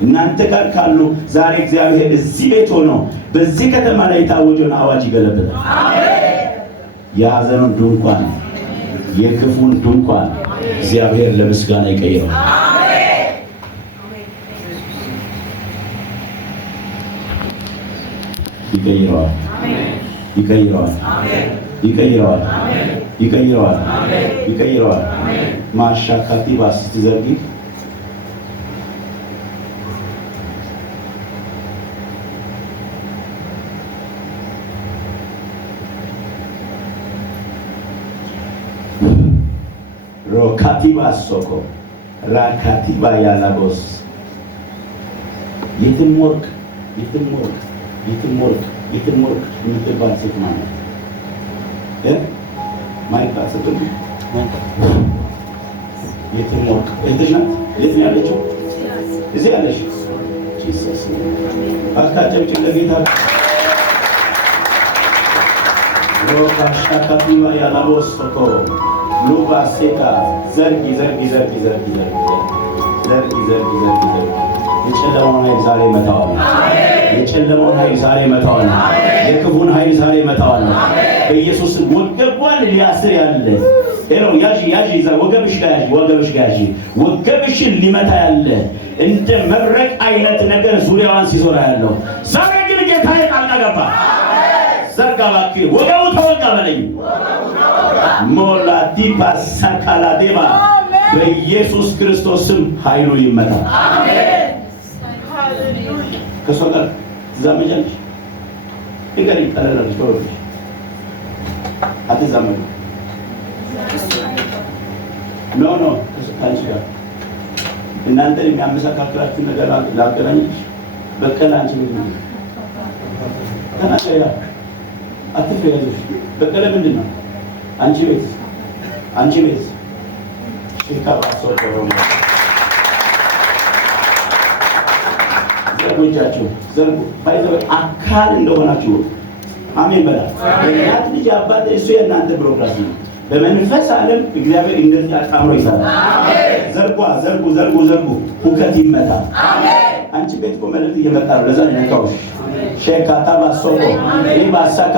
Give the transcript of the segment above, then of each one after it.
እናንተ ጋር ካሉ ዛሬ እግዚአብሔር እዚህ ቤት ሆኖ በዚህ ከተማ ላይ የታወጀውን አዋጅ ይገለብጣል። የሐዘኑን ድንኳን የክፉን ድንኳን እግዚአብሔር ለምስጋና ይቀይረዋል። ይቀይረዋል። ይቀይረዋል። ይቀይረዋል። ይቀይረዋል። ይቀይረዋል። ማሻካቲ ባስ ትዘርጊ ሮካቲባ ሶኮ ራካቲባ ያላቦስ የትም ወርቅ የምትባል ሴት ማለት ማይካ ስትል የትም ወርቅ እህትሽ ናት። የት ነው ያለችው? እዚህ ያለሽ ጂሰስ አካጨብጭብ ለጌታ ሮካሻካቲባ ያላቦስ ሶኮ ሉባ ሴታ ዘርጊ የጨለማውን ኃይል ዛሬ መታዋለሁ። የጨለማውን ኃይል ዛሬ መታዋለሁ። የክፉን ኃይል ዛሬ መታዋለሁ። በኢየሱስ ወገቧን ሊያስር ያለ ሄሎ ያዢ ወገብሽ ጋር ያዢ ወገብሽን ሊመታ ያለ እንደ መብረቅ አይነት ነገር ዙሪያዋን ሲዞራ ያለው ዛሬ ግን ጌታ ጣልቃ ገባ። ዘርጋ እባክህ ወገቡ ተወጋ በለኝ። ሞላቲ ፓሳካላዴማ በኢየሱስ ክርስቶስ ስም ኃይሉ ይመታ። አሜን። ከሰው ጋር ዛመጃለሽ ይገሪ ቀለለሽ ወሮች አትዛመዱ። ኖ ከስታንሽ ጋር እናንተ የሚያመሳካክላችሁ ነገር ላገናኝሽ በቀል አንቺ ነው ተናገራ አትፈያለሽ። በቀለ ምንድነው? አንቺ ቤት ሽካባሶ ነው። ዘርጎቻችሁ ዘርጉ ባይዘው አካል እንደሆናችሁ አሜን በላ። እናት ልጅ አባት እሱ የእናንተ ፕሮግራም ነው። በመንፈስ ዓለም እግዚአብሔር እንደዚህ አጣምሮ ይሰራል። አሜን። ዘርጉ ሁከት ይመታ። አሜን። አንቺ ቤት ቆመለት እየመጣ ነው። ለዛ ነው ሼካታ ባሶኮ ባሳካ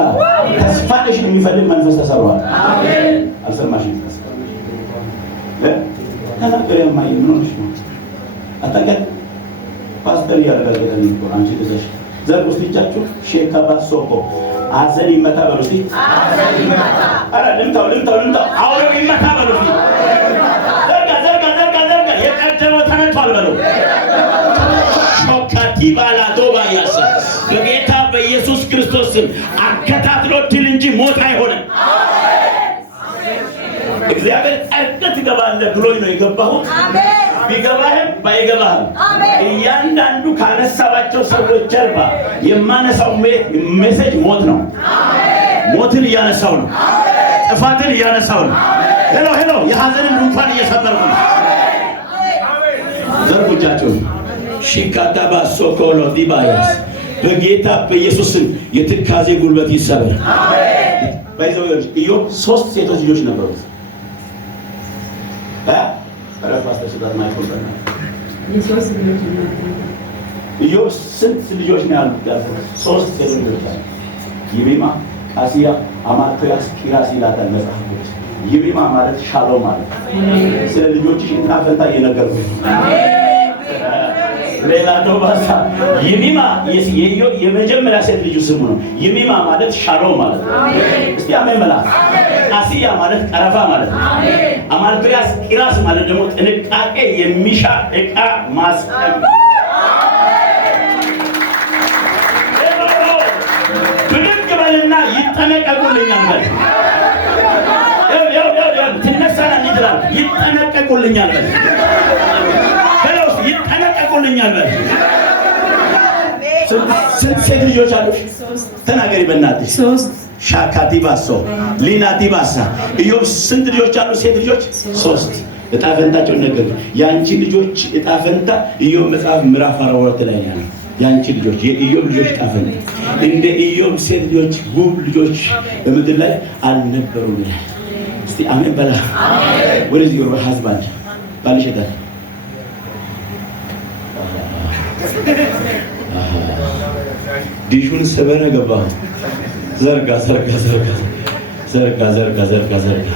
ተስፋሽ የሚፈልግ መንፈስ ተሰብሯል። አሜን። አልሰማሽም? ተናገር ያማይ ምን ሆነሽ ነው? አታውቂያት ፓስተር ያረጋገጠልኝ እኮ አንቺ ተሰሽ ዘርጉ ስልቻችሁ ሼካ ባሶኮ አዘን ይመታ በሉ እስቲ። አዘን ይመታ። አረ ልምታው አውሬው ይመታ በሉ እስቲ። ዘርጋ የቀደመው ተነቷል በሉ። ሾካቲ ባላዶባ ያሰ በጌታ በኢየሱስ ክርስቶስ ስም አከታትሎ ድል እንጂ ሞት አይሆንም። እግዚአብሔር ጠርተህ ትገባለህ ብሎኝ ነው የገባሁት። ቢገባህም ባይገባህም እያንዳንዱ ካነሳባቸው ሰዎች ጀርባ የማነሳው ሜሴጅ ሞት ነው። ሞትን እያነሳው ነው። ጥፋትን እያነሳው ነው። ሄሎ የሐዘንን ድንኳን እየሰበርኩ ነው። ዘርጉቻችሁ ሺካታባ ሶኮሎ ዲባያስ በጌታ በኢየሱስ ስም የትካዜ ጉልበት ይሰበር። አሜን። ባይዘው ኢዮብ 3 ሴቶች ልጆች ነበሩት። ፓስተር ማይኮል ኢዮብ ስንት ልጆች ነው ያሉት? 3 ሴቶች ልጆች አሉ። ይቢማ፣ ቃሲያ፣ አማልቶያስ፣ ቂራስ ይላታል መጽሐፍ ቅዱስ። ይቢማ ማለት ሻሎም ማለት ስለ ልጆችሽ እና ፈንታ እየነገርኩሽ ነው። ሌላ ዶባሳ ይሚማ የመጀመሪያ ሴት ልጁ ስሙ ነው። ይሚማ ማለት ሻሎም ማለት ነው። እስቲ አሜን በላ። ቃሲያ ማለት ቀረፋ ማለት ነው። አማልቶያስ ቂራስ ማለት ደግሞ ጥንቃቄ የሚሻ ዕቃ ማስቀመጥ። ብድግ በልና ይጠነቀቁልኛል በል። ትነሳና ይድራል። ይጠነቀቁልኛል በል። ይጠነቀቁልኛል በል። ስንት ሴት ልጆች አሉሽ? ተናገሪ በእናትሽ። 3 ሻካቲ ባሶ ሊናቲ ባሳ ኢዮብ ስንት ልጆች አሉ? ሴት ልጆች 3። እጣ ፈንታቸው ነገር ያንቺ ልጆች እጣ ፈንታ ኢዮብ መጽሐፍ ምዕራፍ 42 ላይ ያለው ያንቺ ልጆች የኢዮብ ልጆች እጣ ፈንታ እንደ ኢዮብ ሴት ልጆች ውብ ልጆች በምድር ላይ አልነበሩም ይላል። እስቲ አሜን በላ። አሜን። ወደዚህ ወር ሀዝባንድ ባልሽ ዲሹን ሰበረ ገባ። ዘርጋ ዘርጋ ዘርጋ ዘርጋ ዘርጋ ዘርጋ ዘርጋ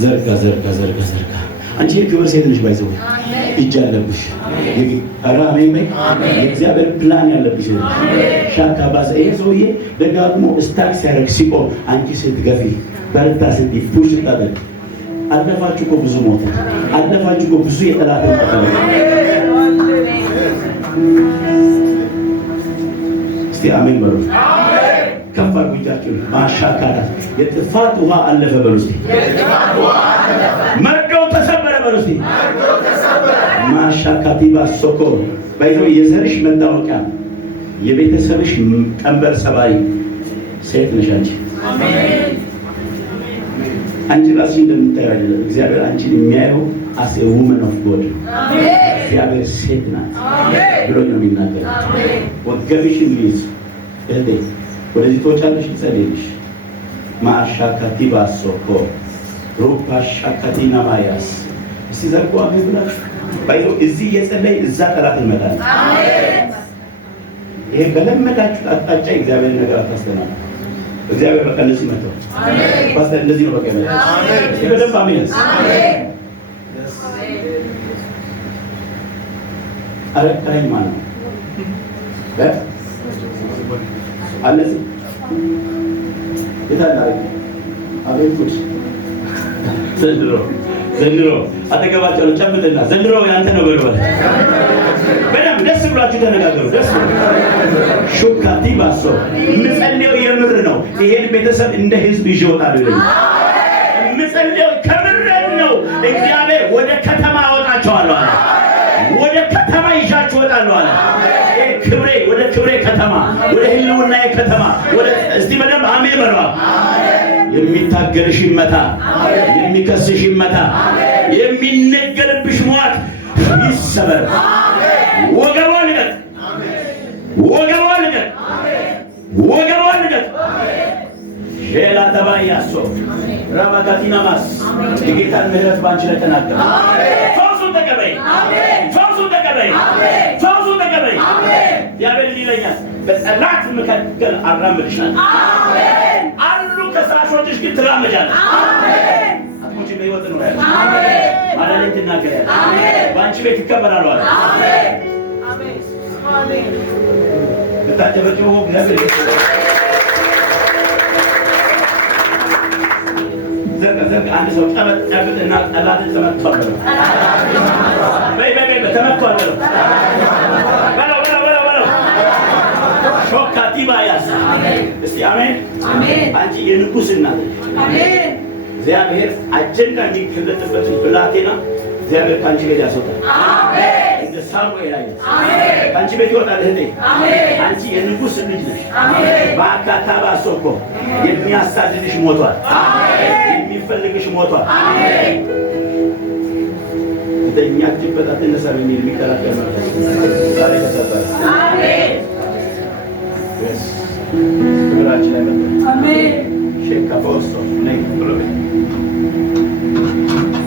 ዘርጋ ዘርጋ ዘርጋ ዘርጋ። አንቺ የክብር ሴት ነሽ። ባይዘው እጅ አለብሽ። አሜን በይ። የእግዚአብሔር ፕላን ያለብሽ ነሽ። ሻካ ባሰ ይሄ ሰውዬ ደጋግሞ ስታክ ሲያደርግ ሲቆም አንቺ ስትገፊ በርታ ስትይ ፑሽ ታደርግ። አለፋችሁ እኮ ብዙ ሞት፣ አለፋችሁ እኮ ብዙ የጠላት ተፈለ። እስቲ አሜን በሉ። ከፍ አድርጉ። ማሻካታ የጥፋት ውሃ አለፈ በሉ። እስቲ መርገው ተሰበረ በሉ። እስቲ ማሻካቲ ባሶኮ ባይዞ የዘርሽ መታወቂያ የቤተሰብሽ ቀንበር ሰባሪ ሴት ነሽ አንቺ። አንቺ ራስሽ እንደምታየው አይደለም። እግዚአብሔር አንቺን የሚያየው as a woman of God። እግዚአብሔር ሴት ናት ብሎ ነው የሚናገረው። ወገብሽን ይዝ እህቴ ወደዚህ ተወጫለሽ። ይጸልይልሽ ማሻካቲ ባሶኮ ሩፓሻካቲና ማያስ እስቲ ዘርቆ አሜን ብላችሁ ባይዞ እዚህ የጸለይ እዛ ጠላት ይመጣል። ይሄ በለመዳችሁ አቅጣጫ እግዚአብሔር ነገር አታስተናግዱ። እግዚአብሔር በቃ እንደዚህ መጣው። ፓስተር እንደዚህ ነው በቃ ማለት አሜን። በደንብ አሜን። አሜን። አረከኝ ማለት ነው አለዚ የታላሪ አቤት ጉድ ዘንድሮ አጠገባቸው ጨምጥና ዘንድሮ ያንተ ነው በለው። በደንብ ደስ ብላችሁ ተነጋገሩ። ደስ ሹካቲ ባሶ ምጸልየው የምር ነው። ይሄን ቤተሰብ እንደ ህዝብ ይዤ እወጣለሁ ይለኛል። ምጸልየው ከምር ነው። እግዚአብሔር ወደ ከተማ አወጣቸዋለሁ አለ። ወደ ከተማ ይዣችሁ እወጣለሁ አለ። ክብሬ ወደ ክብሬ ከተማ፣ ወደ ህልውናዬ ከተማ፣ ወደ እስቲ በደንብ አሜን በሉ። የሚታገልሽ ይመታ፣ የሚከስሽ ይመታ፣ የሚነገርብሽ ሟት ይሰበር። ወገቧን ልቀቅ፣ ወገቧን ልቀቅ፣ ወገቧን ልቀቅ። ሼላ ተባያሶ ራባጋቲና ማስ የጌታን ምህረት ባንቺ ላይ ተናገረ። ፈውሱን ተቀበይ፣ ፈውሱን ተቀበይ፣ ፈውሱን ተቀበይ። ያበል ይለኛል በጸላት መካከል አራምድሻል። አሜን። አሉ ከሳሾችሽ ግን ትራመጃለሽ። አሜን። አጥሞች በህይወት ነው ያለው። አሜን። ማዳን ትናገራለሽ። አሜን። ባንቺ ቤት ይከበራል አለ። አሜን። አሜን። አሜን። በታጀበው እግዚአብሔር ዘጋ አንድ ሰው ተመጣጣና ጠላት ተመቷል። በይ ተመቷል። ሾካቲ ባያስ እስቲ አሜን አሜን። አንቺ የንጉስ እናት አሜን። እግዚአብሔር አጀንዳ እንዲከለጥበት ብላቴና እግዚአብሔር ካንቺ ቤት ያስወጣል። አሜን። እንደ ሳሙኤል አይነት አሜን። ካንቺ ቤት ይወጣል እህቴ። አሜን። አንቺ የንጉስ ልጅ ነሽ። አሜን። ባካታባ ሶኮ የሚያሳድድሽ ሞቷል። አሜን። የሚፈልግሽ ሞቷል። አሜን። ተኛችበት አትነሳብኝ የሚከራከር ማለት ዛሬ ተሰጠ። አሜን። ክብራችን ላይ መጣ። አሜን። ሼካ ፖስቶ ነይ ብሎ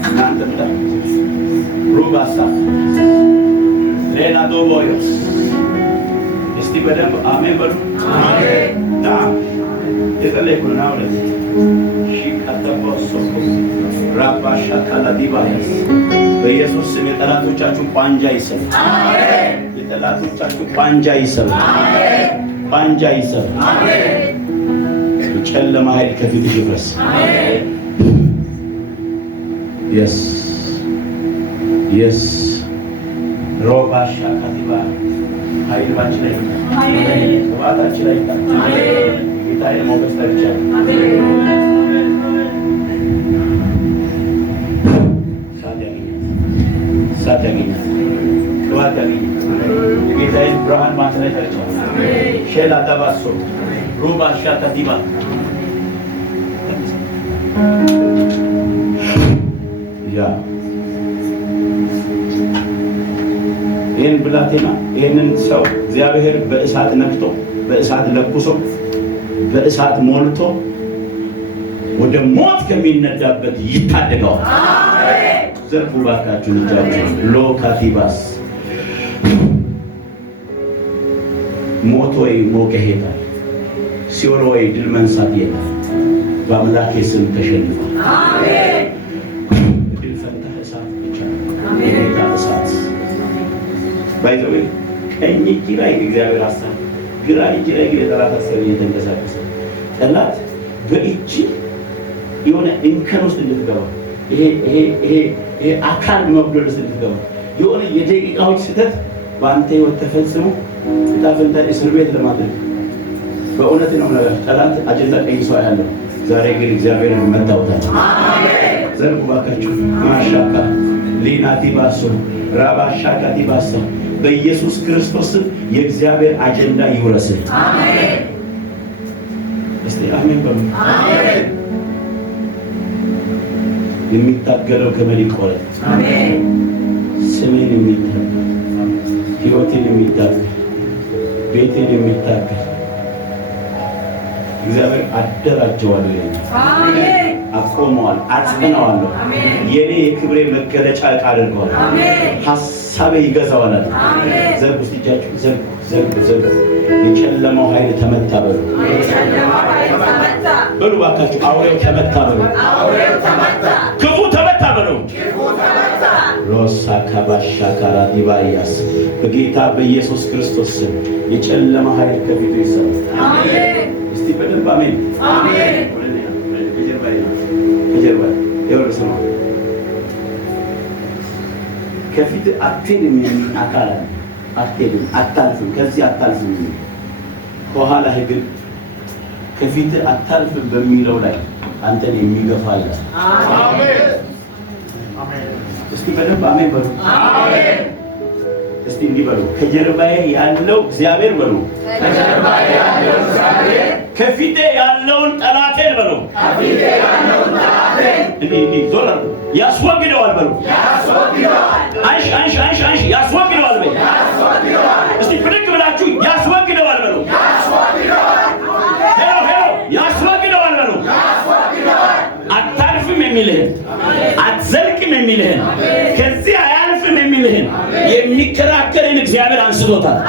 እናንተ ምታ ሩባሳ ሌላ ዶቦዮስ እስቲ በደንብ አሜን በሉ። አሜን። ና የተለይኩ ነው ለዚህ ሼካ ፖስቶ ራባሻ ካላዲባያስ በኢየሱስ ስም የጠላቶቻችሁ ቋንጃ ይሰብ። አሜን። የጠላቶቻችሁ ቋንጃ ይሰብ። አሜን። ቋንጃ ይሰብ። አሜን። ጨለማ ኃይል ከፊትሽ ይፍረስ። አሜን። የስ የስ ሮባሻ ካቲባ ኃይል ባንቺ ላይ ይሁን። አሜን። ቅባታችን ላይ ይሁን። አሜን። ጌታዬ ሞገስ ታይቻለህ። አሜን። ሳት ያገኛት ቅባት ያገኛት የጌታዬን ብርሃን ማታ ላይ ታይቻለህ። አሜን። ሼላ ታባሶ ሩባ ሻታቲባ ያ ይህን ብላቴና ይህንን ሰው እግዚአብሔር በእሳት ነክቶ በእሳት ለኩሶ በእሳት ሞልቶ ወደ ሞት ከሚነዳበት ይታደገዋል። ዘርፉ ባካችሁ ልጃችሁ ሎካቲባስ ሞት ወይ ሞቀ ሄዳል፣ ሲኦል ወይ ድል መንሳት የለም። በአምላኬ ስም ተሸንፏል። አሜን። ድል ፈንታ እሳት ብቻ ነው። አሜን። ጌታ እሳት ባይዘው ቀኝ እጅ ላይ እግዚአብሔር ሐሳብ፣ ግራ እጅ ላይ ግን ጠላት ሐሳብ እየተንቀሳቀሰ ጠላት በእጅ የሆነ እንከን ውስጥ እንድትገባ ይሄ አካል መጉደል ውስጥ እንድትገባ የሆነ የደቂቃዎች ስህተት በአንተ ህይወት ተፈጽሞ ዕጣ ፈንታ እስር ቤት ለማድረግ በእውነት ነው ነገር ጠላት አጀንዳ ቀይሶ ያለው። ዛሬ ግን እግዚአብሔር መታውታል። አሜን። ዘርጉ ባካችሁ። ማሻካ ሊናቲ ባሶ ራባሻካ ዲባሳ በኢየሱስ ክርስቶስ የእግዚአብሔር አጀንዳ ይውረስል። አሜን። እስቲ አሜን በሉ። አሜን። የሚታገለው ገመድ ይቆረጥ። አሜን። ስሜን የሚታገል ሕይወቴን የሚታገል ቤቴን የሚታገል እግዚአብሔር አደራጀዋለሁ ይላል። አሜን። አቆመዋል፣ አጽናዋለሁ። የኔ የክብሬ መገለጫ ዕቃ አድርገዋል። ሐሳቤ ይገዛዋል። አሜን። ዘርጉ እጃችሁ፣ ዘርጉ። የጨለማው ኃይል ተመታ በሉ። የጨለማው ኃይል ተመታ በሉ ባካችሁ። አውሬው ተመታ በሉ። አውሬው ተመታ። ክፉ ተመታ በሉ። ክፉ ተመታ። ሮሳ ካባሻ ካራዲባያስ በጌታ በኢየሱስ ክርስቶስ ስም የጨለማ ኃይል ከፊቱ ይሰራል። አሜን። እስቲ በደንብ አሜን። አሜን። ከጀርባ ይወርስ ነው። ከፊት አትሄድም የሚል አካል አለ። አትሄድም፣ አታልፍም፣ ከዚህ አታልፍም። ከኋላ ግን ከፊት አታልፍም በሚለው ላይ አንተን የሚገፋ አለ። አሜን። እስቲ በደንብ አሜን በሉ። አሜን። እስቲ እንዲህ በሉ፣ ከጀርባዬ ያለው እግዚአብሔር በሉ። ከጀርባዬ ያለው እግዚአብሔር ከፊቴ ያለውን ጠላቴን በሉ። ከፊቴ ያለውን ጠላቴን እንዲህ ዞር ያስወግደዋል በሉ። ያስወግደዋል። አንሽ ያስወግደዋል በሉ። ያስወግደዋል። እስቲ ብድግ ብላችሁ ያስወግደዋል በሉ። ያስወግደዋል። ሄሎ ያስወግደዋል በሉ። ያስወግደዋል። አታልፍም የሚልህን፣ አትዘልቅም የሚልህን፣ ከዚህ አያልፍም የሚልህን የሚከራከርን እግዚአብሔር አንስቶታል።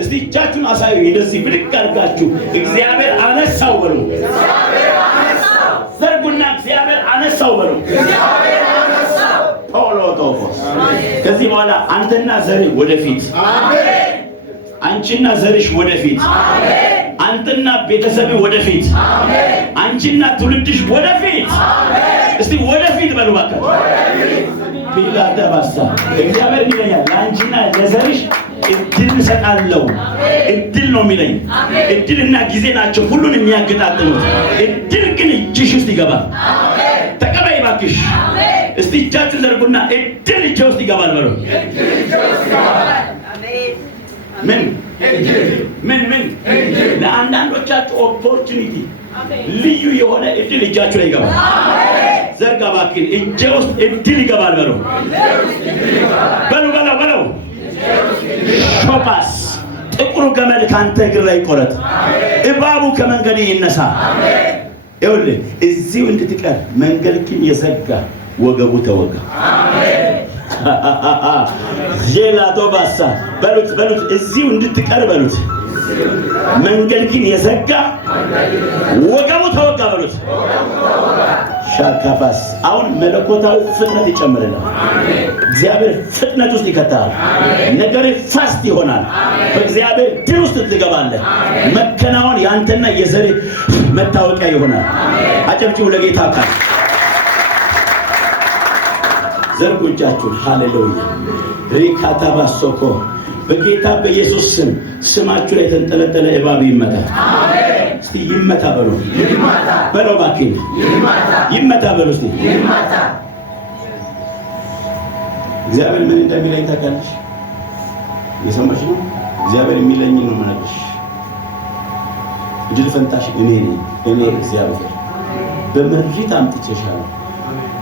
እስቲ እጃችሁን አሳዩ። እንደዚህ ብድግ አድርጋችሁ እግዚአብሔር አነሳው በሉ። እግዚአብሔር አነሳው። ዘርጉና እግዚአብሔር አነሳው በሉ። እግዚአብሔር አነሳው። ቶሎቶፎስ ከዚህ በኋላ አንተና ዘርህ ወደፊት። አሜን። አንቺና ዘርሽ ወደፊት። አሜን። አንተና ቤተሰብህ ወደፊት። አሜን። አንቺና ትውልድሽ ወደፊት። አሜን። እስቲ ወደፊት በሉ ባካችሁ። ወደፊት ቢላዳ ባሳ እግዚአብሔር ይለኛል ለአንቺና ለዘርሽ እድል እሰጣለሁ። እድል ነው የሚለኝ። እድልና ጊዜ ናቸው ሁሉን የሚያገጣጥሙት። እድል ግን እጅሽ ውስጥ ይገባል። ተቀበይ ባክሽ። እስቲ እጃችሁን ዘርጉና እድል እጄ ውስጥ ይገባል በሉ። ምን ለአንዳንዶቻችሁ ኦፖርቹኒቲ ልዩ የሆነ እድል እጃችሁ ላይ ይገባል። ዘርጋ ባክን። እጄ ውስጥ እድል ይገባል በሉ። በለው ሾፓስ ጥቁሩ ገመድ ካንተ እግር ላይ ቆረጥ። እባቡ ከመንገድ ይነሳ። ይኸውልህ እዚሁ እንድትቀር መንገድህን የዘጋ ወገቡ ተወጋ። ጄላቶ ባሳ በሉት እዚሁ እንድትቀር በሉት። መንገድህን የዘጋ ወገቡ ተወጋ በሉት። ሻካፋስ አሁን መለኮታዊ ፍጥነት ይጨምርልሃል። እግዚአብሔር ፍጥነት ውስጥ ይከታል። ነገር ፋስት ይሆናል። በእግዚአብሔር ድል ውስጥ ትገባለህ። መከናወን ያንተና የዘር መታወቂያ ይሆናል። አጨብጭቡ ለጌታ ቃል። ዘርጉ እጃችሁን። ሃሌሉያ ሪካታ ባሶኮ በጌታ በኢየሱስ ስም ስማችሁ ላይ የተንጠለጠለ እባብ ይመታ። እስቲ ይመታ በሉ። ይመታ በለው ባክኝ። ይመታ በሉ እስቲ። ይመታ። እግዚአብሔር ምን እንደሚለኝ ታውቃለሽ? የሰማሽ ነው። እግዚአብሔር የሚለኝ ነው ማለት እድል ፈንታሽ እኔ ነኝ። እኔ እግዚአብሔር በምሪት አምጥቼሻለሁ።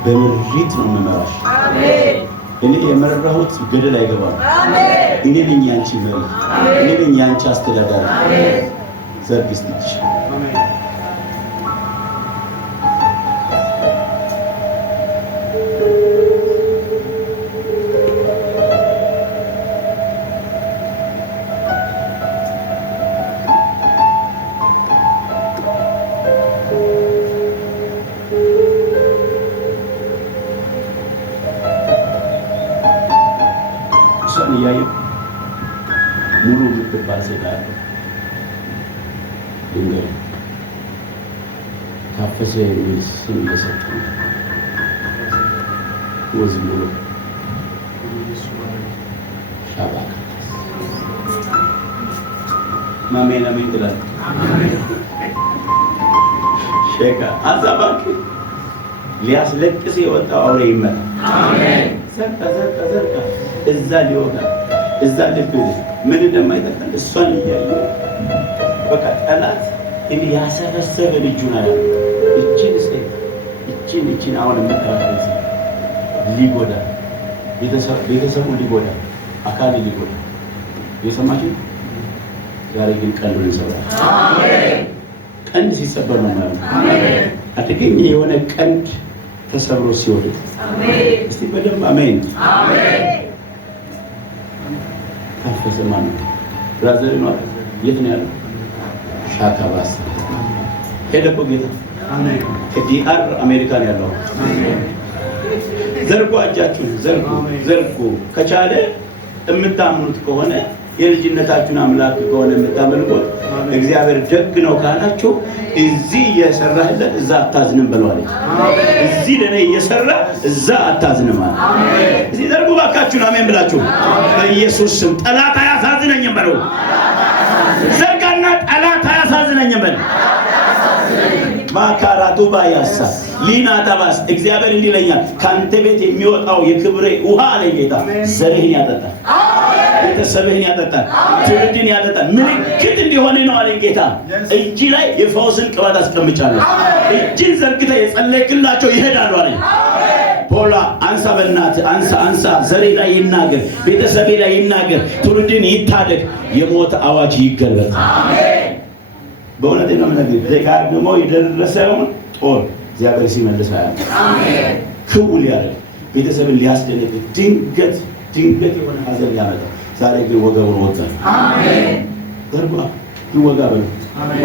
በምሪት ነው የምመራሽ። አሜን። እኔ የመረራሁት ገደል አይገባም። አሜን። እኔ ነኝ ያንቺ መሪ። እኔ ነኝ ያንቺ አስተዳዳሪ። አሜን። ዘርግስቲች አሜን። ሙሉ የምትባል ሴት አለ። ድንገት ታፈሰ የሚል ስም እየሰጡ ወዝ ሙሉ ሻባካ ማሜና ምንድነው ሼካ አዛባክ ሊያስለቅስ የወጣው አውሬ ይመታ። አሜን። ዘርቃ እዛ ሊወጋ እዛ ልብ ምን እንደማይጠቅም እሷን እያየ በቃ ጠላት እንዲህ ያሰበሰበ ልጁን አለ። እቺን አሁን የምታረጋግጥ ሊጎዳ ቤተሰቡ ሊጎዳ አካል ሊጎዳ የሰማችሁ ዛሬ ግን ቀንዱን ይሰብራል። አሜን። ቀንድ ሲሰበር ነው ማለት ነው። አሜን። አትገኝ የሆነ ቀንድ ተሰብሮ ሲወድቅ አሜን። እስቲ በደንብ አሜን አሜን። ታፈሰማ ነው ብራዘር ነው። የት ነው ያለው? ሻካባስ ሄደኮ ጌታ አሜን። ከዲአር አሜሪካን ያለው አሜን። ዘርጉ እጃችሁን ዘርጉ። ከቻለ የምታምኑት ከሆነ የልጅነታችሁን አምላክ ከሆነ የምታመልኩት እግዚአብሔር ደግ ነው ካላችሁ እዚህ እየሰራህለት እዛ አታዝንም በለዋለች። እዚህ ለኔ እየሰራ እዛ አታዝንም አለ። እዚህ ዘርጉ ባካችሁን አሜን ብላችሁ በኢየሱስ ስም። ጠላት አያሳዝነኝም በለው። ዘርጋና ጠላት አያሳዝነኝም በል። ማካራቱ ባያሳ ሊና ታባስ እግዚአብሔር እንዲለኛል ካንተ ቤት የሚወጣው የክብሬ ውሃ አለ ጌታ ዘርህን ያጠጣል፣ ቤተሰብህን ያጠጣል፣ ትውልድን ያጠጣል። ምልክት እንዲሆን ነው አለ ጌታ። እጅ ላይ የፈውስን ቅባት አስቀምጫለሁ። እጅን ዘርግተህ የጸለይክላቸው ይሄዳሉ አለ። ፖላ አንሳ፣ በእናትህ አንሳ። ዘሬ ላይ ይናገር፣ ቤተሰቤ ላይ ይናገር፣ ትውልድን ይታደግ፣ የሞት አዋጅ ይገለጥ። በእውነት ነው የምነግርህ። ደጋግሞ የደረሰውን ጦር እግዚአብሔር ሲመልስ አያል። አሜን። ክውል ያለ ቤተሰብን ሊያስደነግጥ ድንገት የሆነ ሀዘን ሊያመጣ ዛሬ ግን ወገቡን ወጣ። አሜን። ዘርባ ይወጋ በሉ። አሜን።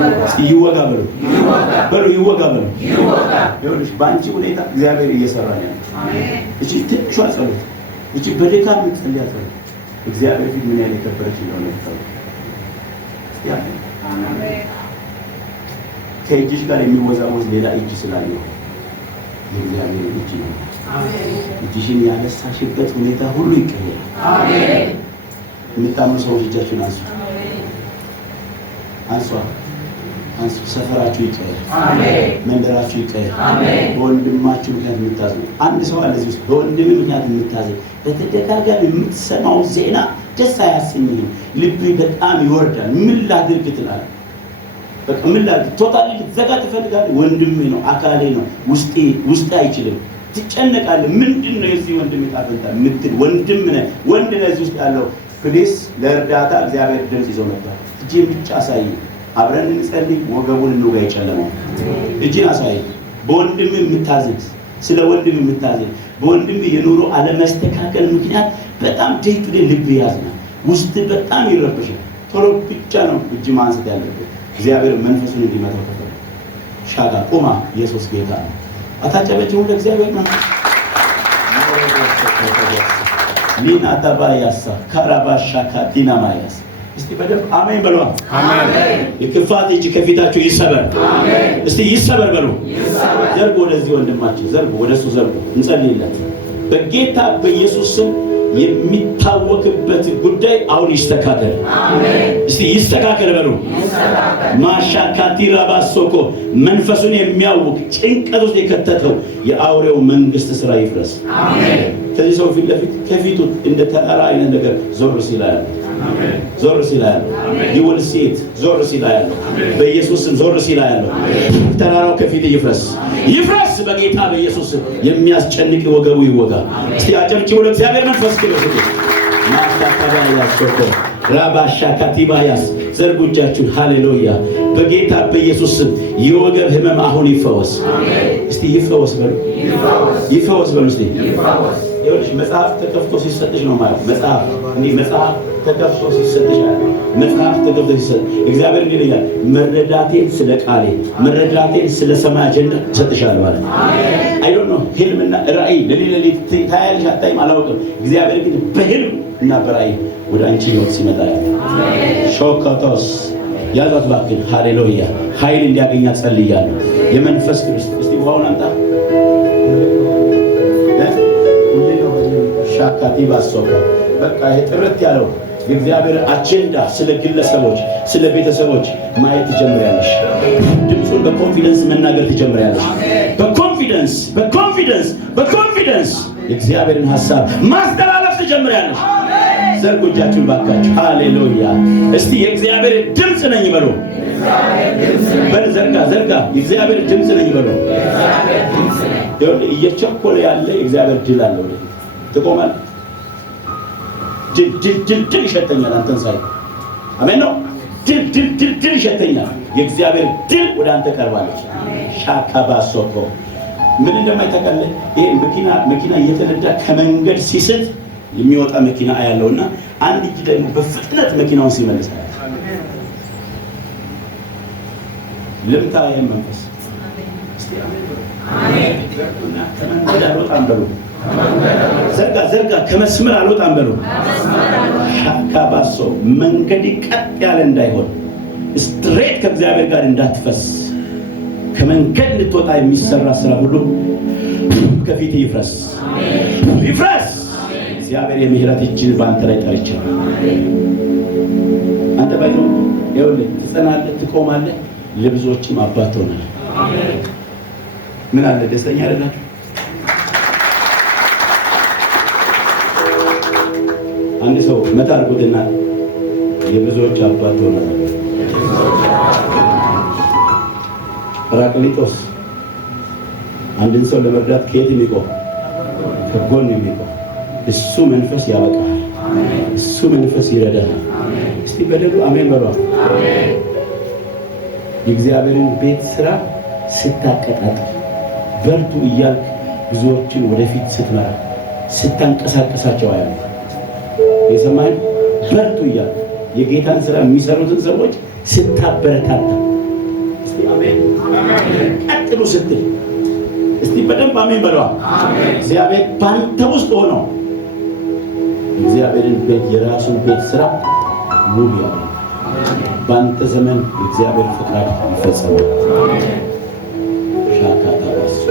ይወጋ በሉ። ይወጋ በሉ። ይኸውልሽ በአንቺ ሁኔታ እግዚአብሔር እየሰራ ነው። አሜን። እቺ ትንሿ ጸሎት፣ እቺ በድካም የምትጸልያ ጸሎት እግዚአብሔር ፊት ምን ያህል የከበረች እንደሆነ ታውቃለህ። አሜን። ከእጅሽ ጋር የሚወዛወዝ ሌላ እጅ ስላለው የእግዚአብሔር እጅ ነው። አሜን። እጅሽን ያነሳሽበት ሁኔታ ሁሉ ይቀየራል። አሜን። የምታምኑ ሰዎች እጃችሁን አንሱ። አንሱ። ሰፈራችሁ ይቀየር። አሜን። መንደራችሁ ይቀየር። አሜን። በወንድማችሁ ምክንያት የምታዝኑ አንድ ሰው አለ እዚህ ውስጥ። በወንድም ምክንያት የምታዝኑ በተደጋጋሚ የምትሰማው ዜና ደስ አያሰኝህም። ልብህ በጣም ይወርዳል። ምን ላድርግ ትላለህ? በቃ ምን ላድርግ? ቶታሊ ልትዘጋ ትፈልጋለህ። ወንድሜ ነው፣ አካሌ ነው፣ ውስጤ አይችልም። ትጨነቃለህ። ምንድነው የዚህ ወንድም የታፈንታ ምትል ወንድም ነህ። ወንድ ለዚህ ውስጥ ያለው ፕሊስ ለእርዳታ እግዚአብሔር ድምጽ ይዞ መጣ። እጅን ብቻ አሳይ። አብረን እንጸልይ። ወገቡን እንውጋ። የጨለመው እጅን አሳይ። በወንድም የምታዝን ስለ ወንድም የምታዝን በወንድም የኑሮ አለመስተካከል ምክንያት በጣም ደግ ልብ ያዝና ውስጥ በጣም ይረበሻል። ቶሎ ብቻ ነው እጅ ማንሳት ያለበት። እግዚአብሔር መንፈሱን እንዲመታው ተፈለ ሻጋ ቆማ ኢየሱስ ጌታ ነው። አታጨበጭቡ ለእግዚአብሔር ነው። ሊና ታባያሳ ካራባሻ ካዲናማያስ እስቲ በደንብ አሜን በሉ። አሜን። የክፋት እጅ ከፊታችሁ ይሰበር። አሜን። እስቲ ይሰበር በሉ። ዘርጉ ወደዚህ ወንድማችን ዘርጉ፣ ወደሱ ዘርጉ። እንጸልይለት በጌታ በኢየሱስ ስም። የሚታወቅበት ጉዳይ አሁን ይስተካከል። አሜን። እስቲ ይስተካከል በሉ። ማሻካቲ ራባሶኮ መንፈሱን የሚያውቅ ጭንቀት ውስጥ የከተተው የአውሬው መንግስት ስራ ይፍረስ። አሜን። ከዚህ ሰው ፊት ለፊት ከፊቱ እንደ ተራራ አይነት ነገር ዞር ሲላል ዞር ሲላል ይወል ሲት ዞር ሲላል በኢየሱስ ስም ዞር ሲላል ተራራው ከፊት ይፍረስ በጌታ በኢየሱስ ስም። የሚያስጨንቅ ወገቡ ይወጋ። እስቲ አጨብጭቡ ለእግዚአብሔር መንፈስ ቅዱስ። ማስተካከያ ሶኮ ራባሻ ካቲባያስ ዘርጉጃችሁን ሃሌሉያ። በጌታ በኢየሱስ ስም የወገብ ህመም አሁን ይፈወስ። አሜን። እስቲ ይፈወስ በሉ። ይፈወስ በሉ። እስቲ ይፈወስ። ይኸውልሽ መጽሐፍ ተከፍቶ ሲሰጥሽ ነው ማለት መጽሐፍ ተከፍቶ ሲሰጥሽ መጽሐፍ ተገብተሽ እግዚአብሔር እንዲህ ይላል መረዳቴን ስለ ቃሌ መረዳቴን ስለ ሰማይ አጀንዳ ሰጥሻለሁ ማለት ነው። አይ ዶንት ኖ ህልምና ራእይ ለሌሊት ታያለሽ አታይም አላውቅም። እግዚአብሔር ግን በህልም እና በራእይ ወደ አንቺ ህይወት ሲመጣ ሾካቶስ ያዛት ባክን ሃሌሉያ ኃይል እንዲያገኛት ጸልያለሁ። የመንፈስ ቅዱስ እስቲ ውሃውን አምጣ ሻካቲ ባሶካ በቃ የጥርት ያለው የእግዚአብሔር አጀንዳ ስለ ግለሰቦች ስለ ቤተሰቦች ማየት ትጀምሪያለሽ። ድምፁን በኮንፊደንስ መናገር ትጀምሪያለሽ። በኮንፊደንስ የእግዚአብሔርን ሐሳብ ማስተላለፍ ትጀምሪያለሽ። ዘርጉ እጃችሁን ባካችሁ። ሃሌሉያ እስቲ የእግዚአብሔር ድምፅ ነኝ በሉ። ዘርጋ የእግዚአብሔር ድምፅ ነኝ በሉ። እየቸኮለ ያለ የእግዚአብሔር ድል አለ። ወደ ትቆማለህ። ድል ይሸተኛል አንተን ሳይ አሜን ነው። ድል ይሸተኛል። የእግዚአብሔር ድል ወደ አንተ ቀርባለች። ሻካባሶኮ ምን እንደማይተቀለ ይሄ መኪና እየተነዳ ከመንገድ ሲስት የሚወጣ መኪና ያለውና አንድ እጅ ደግሞ በፍጥነት መኪናውን ሲመልስ ልምታ የመንፈስ እስቲ አሜን ከመንገድ አልወጣም በሉ። ዘርጋ ከመስመር አልወጣም በሉ። ሻካባሶ መንገድ ቀጥ ያለ እንዳይሆን ስትሬት ከእግዚአብሔር ጋር እንዳትፈስ ከመንገድ ልትወጣ የሚሰራ ስራ ሁሉ ከፊት ይፍረስ። እግዚአብሔር የምህረት እጅን በአንተ ላይ ጠርቻለሁ። አንተ ባይቶ ይኸውልህ ትጸናለህ፣ ትቆማለህ፣ ለብዙዎችም አባት ትሆናለህ። ምን አለ ደስተኛ አይደላችሁ? አንድ ሰው መታ አድርጉትና የብዙዎች አባት ትሆናለህ። ጰራቅሊጦስ አንድን ሰው ለመርዳት ከየት የሚቆም ከጎን የሚቆም እሱ መንፈስ ያበቃል። እሱ መንፈስ ይረዳል። እስቲ በደጉ አሜን በሉ። የእግዚአብሔርን ቤት ስራ ስታቀጣጥል በርቱ እያልክ ብዙዎችን ወደፊት ስትመራ ስታንቀሳቀሳቸው አያለ የሰማይ በርቱ እያልክ የጌታን ስራ የሚሰሩትን ሰዎች ስታበረታታ እስቲ አሜን ቀጥሉ ስትል እስቲ በደንብ አሜን በሉ። እግዚአብሔር ባንተ ውስጥ ሆኖ እግዚአብሔርን ቤት የራሱን ቤት ስራ ሙሉ ያደርጋል። ባንተ ዘመን የእግዚአብሔር ፍቃድ ይፈጸማል። ሻካታ ባሶ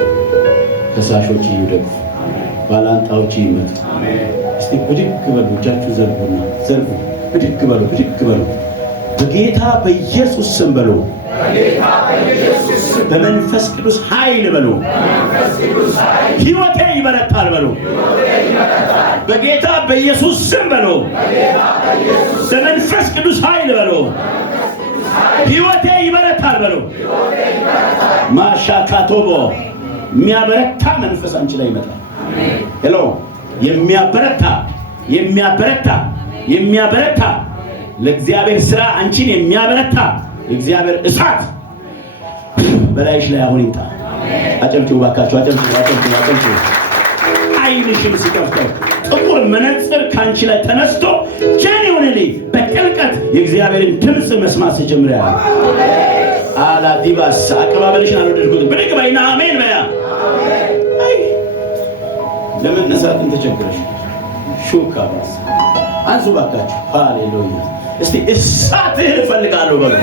ከሳሾች ይውደቁ፣ ባላንጣዎች ይመቱ። እስቲ ብድግ በሉ፣ እጃችሁ ዘርጉና ዘርጉ። ብድግ በሉ። በጌታ በኢየሱስ ስም በሉ። በመንፈስ ቅዱስ ኃይል በሉ። ሕይወቴ ይበረታል በሉ። በጌታ በኢየሱስ ስም በሉ። በመንፈስ ቅዱስ ኃይል በሉ። ሕይወቴ ይበረታል በሉ። ማሻካቶቦ የሚያበረታ መንፈስ አንቺ ላይ ይመጣል። ሄሎ የሚያበረታ ለእግዚአብሔር ስራ አንቺን የሚያበረታ የእግዚአብሔር እሳት በላይሽ ላይ አሁን ይምጣ። አጨብጭቡ ባካችሁ፣ አጨብጭቡ። ዓይንሽን ሲከፍተው ጥቁር መነጽር ካንቺ ላይ ተነስቶ ጀኒውንሊ በጥልቀት የእግዚአብሔርን ድምፅ መስማት ሲጀምራል። አላዲባስ አቀባበልሽን አልወደድኩትም። ብድግ በይና አሜን በያ። ለመነሳት ተቸግረሽ ሹካባስ አንሱ ባካችሁ። ሃሌሉያ እስቲ እሳትህን እፈልጋለሁ በሉ።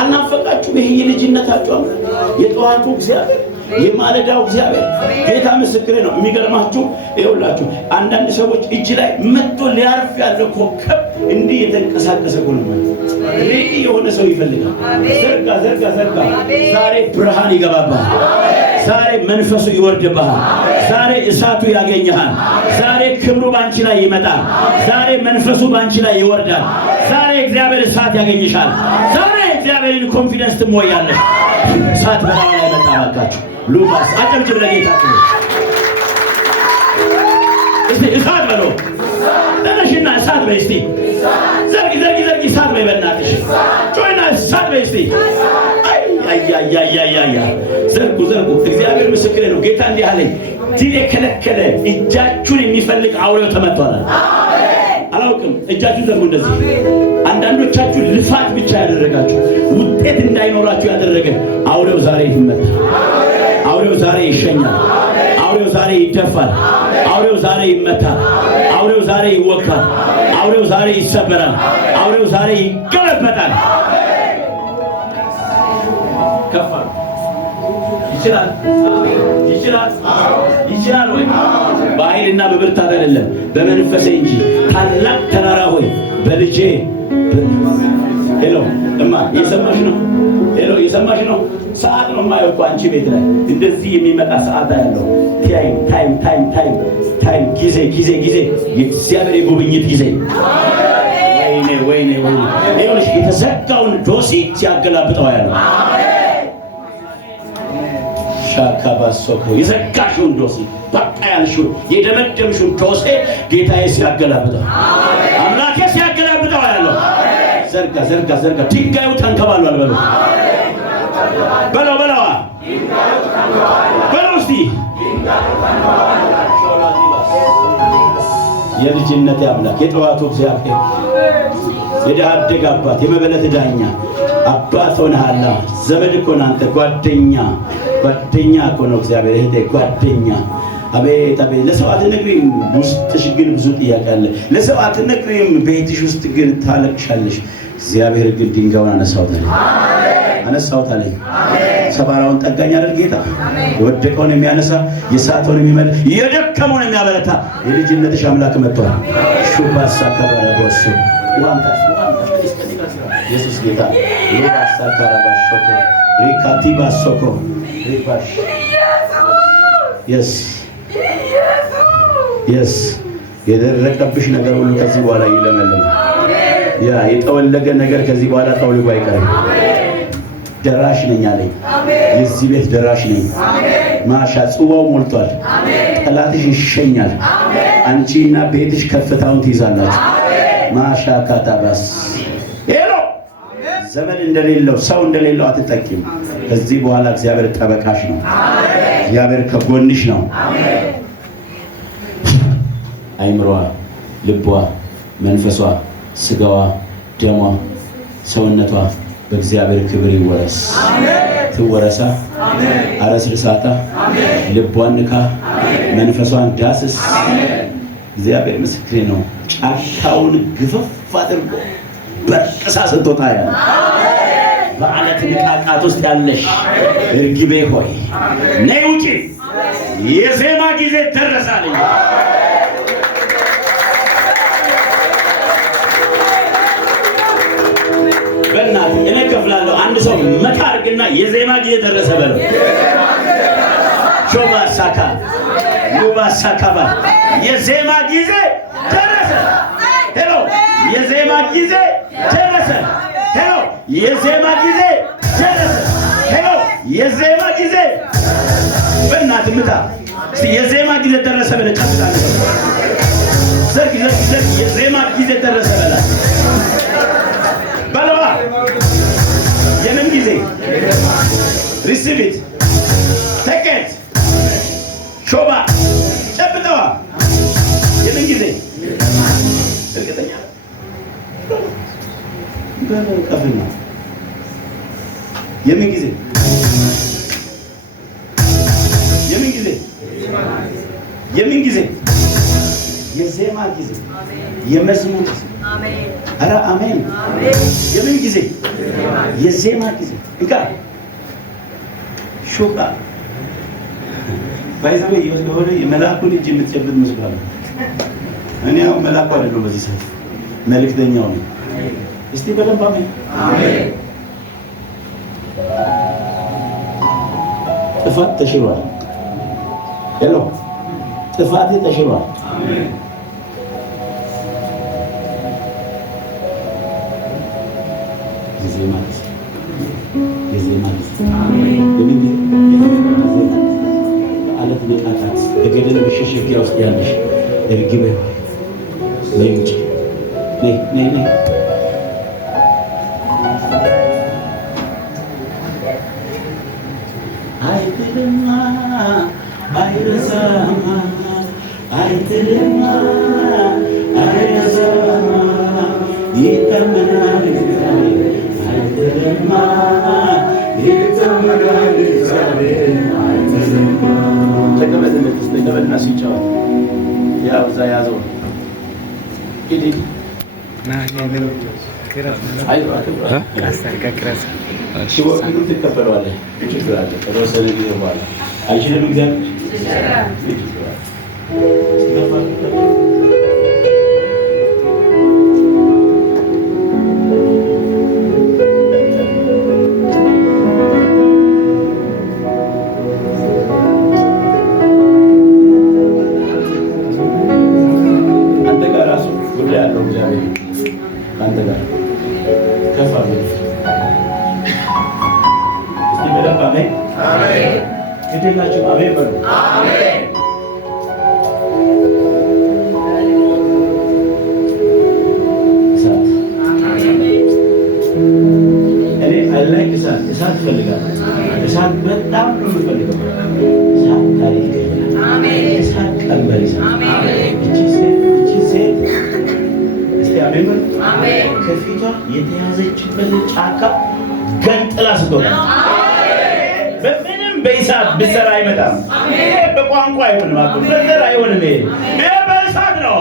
አልናፈቃችሁም? ይሄ የልጅነታችሁ የጠዋቱ እግዚአብሔር የማለዳው እግዚአብሔር ጌታ ምስክሬ ነው። የሚገርማችሁ ይኸውላችሁ አንዳንድ ሰዎች እጅ ላይ መጥቶ ሊያርፍ ያለ ኮከብ እንዲህ የተንቀሳቀሰ ኮልማት ሬዲ የሆነ ሰው ይፈልጋል። ዘርጋ። ዛሬ ብርሃን ይገባባል። ዛሬ መንፈሱ ይወርድብሃል። ዛሬ እሳቱ ያገኘሃል። ዛሬ ክብሩ ባንቺ ላይ ይመጣል። ዛሬ መንፈሱ ባንቺ ላይ ይወርዳል። ዛሬ እግዚአብሔር እሳት ያገኝሻል። ዛሬ እግዚአብሔርን ኮንፊደንስ ትሞያለሽ። እሳት በላዩ ላይ መጣ። ባካችሁ ሉባስ አጨብጭብ ለጌታ። እስቲ እሳት በሎ ተነሽና እሳት በይ። እስቲ ዘርጊ እሳት በይ። በእናትሽ ጮይና እሳት በይ። እስቲ አያ ዘርጉ። እግዚአብሔር ምስክሬ ነው። ጌታ እንዲህ አለኝ፣ ድል የከለከለ እጃችሁን የሚፈልግ አውሬው ተመቷል። አላውቅም። እጃችሁን ዘርጉ እንደዚህ አንዳንዶቻችሁ ልፋት ብቻ ያደረጋችሁ ውጤት እንዳይኖራችሁ ያደረገ አውሬው ዛሬ ይመታ። አውሬው ዛሬ ይሸኛል። አውሬው ዛሬ ይደፋል። አውሬው ዛሬ ይመታል። አውሬው ዛሬ ይወካል። አውሬው ዛሬ ይሰበራል። አውሬው ዛሬ ይገለበጣል። ከፋር ይችላል ወይ? በኃይልና በብርታት አይደለም በመንፈሴ እንጂ። ታላቅ ተራራ ሆይ በልጄ ሄሎ እማ እየሰማሽ ነው? ሄሎ እየሰማሽ ነው? ሰዓት ነው የማየው እኮ አንቺ ቤት ላይ እንደዚህ የሚመጣ ሰዓት ያለው ታይም ጊዜ የእግዚአብሔር የጉብኝት ጊዜ። ወይኔ ይኸውልሽ የተዘጋውን ዶሴ ሲያገላብጠው ያለው ሻካባሶኮ የዘጋሽውን ዶሴ በቃ ያልሽውን የደመደምሽውን ዶሴ ጌታዬ ሲያገላብጠው አምላኬ ሲያገላብጠው ያለው ዘርጋ ድንጋዩ ተንከባሏል በለው እስቲ የልጅነት አምላክ የጠዋቱ እግዚአብሔር የድሃ አደግ አባት የመበለት ዳኛ አባት ሆነሃል። ዘመድ እኮ ነህ አንተ። ጓደኛ እኮ ነው እግዚአብሔር። እህቴ ጓደኛ። አቤት ለሰው አትነግሪም፣ ውስጥሽ ግን ብዙ ጥያቄ አለ። ለሰው አትነግሪም፣ ቤትሽ ውስጥ ግን ታለቅሻለሽ። እግዚአብሔር ግን ድንጋዩን አነሳሁት አለኝ። ሰባራውን ጠጋኝ አይደል ጌታ? የወደቀውን የሚያነሳ የሳተውን የሚመልስ የደከመውን የሚያበረታ የልጅነትሽ አምላክ መጥቷል። ሹባሳ ከበረቦሱ ኢየሱስ ጌታ ሉባሳ ካራባሾኮ ሪካቲባ ሶኮ ሪባሽ የስ የደረቀብሽ ነገር ሁሉ ከዚህ በኋላ ይለመልማል። ያ የጠወለገ ነገር ከዚህ በኋላ ጠውልጎ አይቀርም። ደራሽ ነኝ አለኝ። የዚህ ቤት ደራሽ ነኝ። ማሻ ጽዋው ሞልቷል። ጠላትሽ ይሸኛል። አንቺና ቤትሽ ከፍታውን ትይዛላችሁ። ማሻ ካታባስ ሄሎ ዘመን እንደሌለው ሰው እንደሌለው አትጠቂም። ከዚህ በኋላ እግዚአብሔር ጠበቃሽ ነው። እግዚአብሔር ከጎንሽ ነው። አይምሯ፣ ልቧ፣ መንፈሷ፣ ስጋዋ፣ ደሟ፣ ሰውነቷ በእግዚአብሔር ክብር ይወረስ። ትወረሳ። አረስርሳታ። ልቧን ንካ። መንፈሷን ዳስስ። እግዚአብሔር ምስክሬ ነው። ጫካውን ግፍፍ አድርጎ በርቅሳ ስትወጣ ያለ በዓለት ንቃቃት ውስጥ ያለሽ እርግቤ ሆይ ነይ ውጪ። የዜማ ጊዜ ደረሳለኝ። በእናት እኔ ከፍላለሁ። አንድ ሰው መታ አድርግና የዜማ ጊዜ ደረሰ በለው። ሾባ ሳካ ሉባ ሳካባ የዜማ ጊዜ ደረሰ። ሄሎ የዜማ ጊዜ ደረሰ። ሄሎ የዜማ ጊዜ ደረሰ። ሄሎ የዜማ ጊዜ በእናት ምታ እስቲ የዜማ ጊዜ ደረሰ በለ። ጫፍታለ ዘርግ የዜማ ጊዜ ደረሰ በላ በለዋ። የምን ጊዜ? receive it take it ሾባ ጨብጠዋ። የምን ጊዜ? እርግጠኛ በቀፍና የምን ጊዜ? የምን ጊዜ? የምን ጊዜ? የዜማ ጊዜ፣ የመዝሙር ጊዜ። ኧረ አሜን። የምን ጊዜ? የዜማ ጊዜ። እንካ ሾባ ባይዘው የሆነ የመላኩን እጅ የምትጨብጥ መስሏል። እኔ ያው መላኩ አይደለም፣ በዚህ ሰዓት መልእክተኛው ነው። እስቲ በደንብ አሜን። ጥፋት ተሽሯል። ሄሎ ጥፋት ተሽሯል። የዜማ ጊዜ፣ የዜማ ጊዜ፣ በዓለት ንቃቃት በገደል መሸሸጊያ ውስጥ ያለሽ እርግቤ ሆይ ነይ ውጪ። ነይ አይጥልማ አይረሳማ አይጥልማ አይረሳማ ይታመናል ያዘው እንግዲህ ሲወርዱ ትቀበለዋለህ። ችግር አለ። ከተወሰነ ጊዜ በኋላ አይችልም እግዚአብሔር እሳት ፈልጋለሁ። እሳት በጣም ነው የምፈልገው። እሳት ታሪክ ይገኛል። እሳት ቀንበር ይሰራል። እቺ ሴት እስቲ አሜን። ከፊቷ የተያዘችበት ጫካ ገንጥላ ስትወጣ በምንም በእሳት ብትሰራ አይመጣም። በቋንቋ አይሆንም፣ በዘር አይሆንም። ይሄ በእሳት ነው።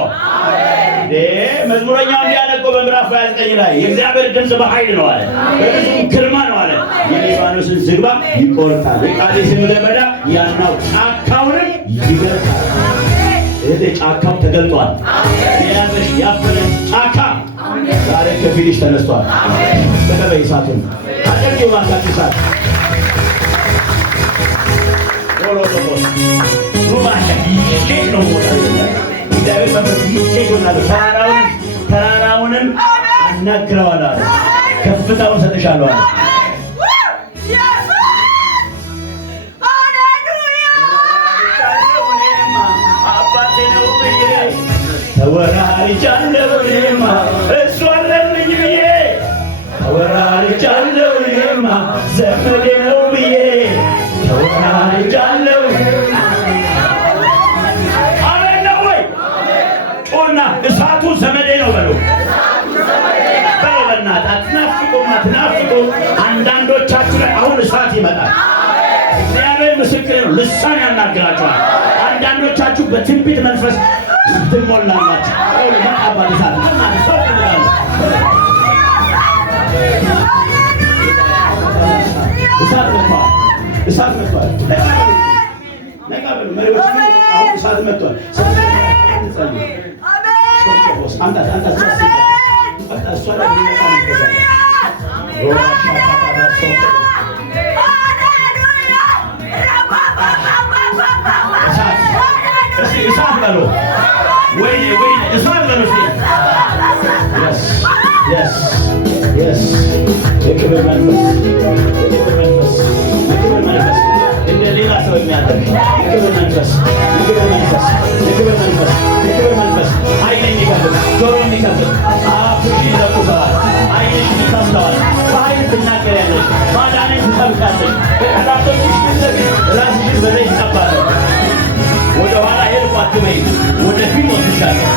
መዝሙረኛው እንዲያነቀው በምዕራፍ 29 ላይ የእግዚአብሔር ድምፅ በኃይል ነው አለ፣ በብዙ ግርማ ነው አለ። የሊባኖስን ዝግባ ይቆርጣል፣ የቃዴስን ምድረ በዳ ያናው ጫካውንም ይገልጣል። እህቴ ጫካው ተገልጧል። የያዘሽ ያፈነ ጫካ ዛሬ ከፊልሽ ተነስቷል። ተቀበይ እሳቱን አጨርቂው ማካት እሳት ሮሎቶስ ሩባሻ ይሄ ነው እግዚአብሔር በመስ ይሄዱናል። ተራራውንም አናግረዋል አለ፣ ከፍታውን ሰጥሻለሁ አለ። ተወራርጃለሁ እኔማ እሱ አለልኝ ብዬ ተወራርጃለሁ እኔማ ዘመዴ ነው ብዬ ተወራርጃለሁ። አሜን ነው ወይ? ጮና እሳቱ ዘመዴ ነው በሉ በእናትህ አትናፍቁ። አንዳንዶቻችሁ ላይ አሁን እሳት ይመጣል። እግዚአብሔር ምስክር ነው። ልሳን ያናግራችኋል። አንዳንዶቻችሁ በትንቢት መንፈስ ትሞላላችሁ። አባቴ እሳት እሳት መጥቷል። መሪዎች አሁን እሳት መጥቷል። እሳት በሉ ወይኔ እሳት በሉ። የክብር መንፈስ እንደ ሌላ ሰው የሚያደርግ የክብር መንፈስ ዓይንን የሚከፍት ጆሮ የሚከፍት አፍሽን ይለቁሰዋል፣ ዓይንሽን ይከፍተዋል። በኃይል ትናገሪያለሽ፣ ማዳንን ትሰብካለሽ። በጠላቶችሽ ፊት ለፊት ራስሽን በዘይት ትቀባለሽ። ወደ ኋላ ሄድኩ አትበይ፣ ወደፊት ወስድሻለሁ።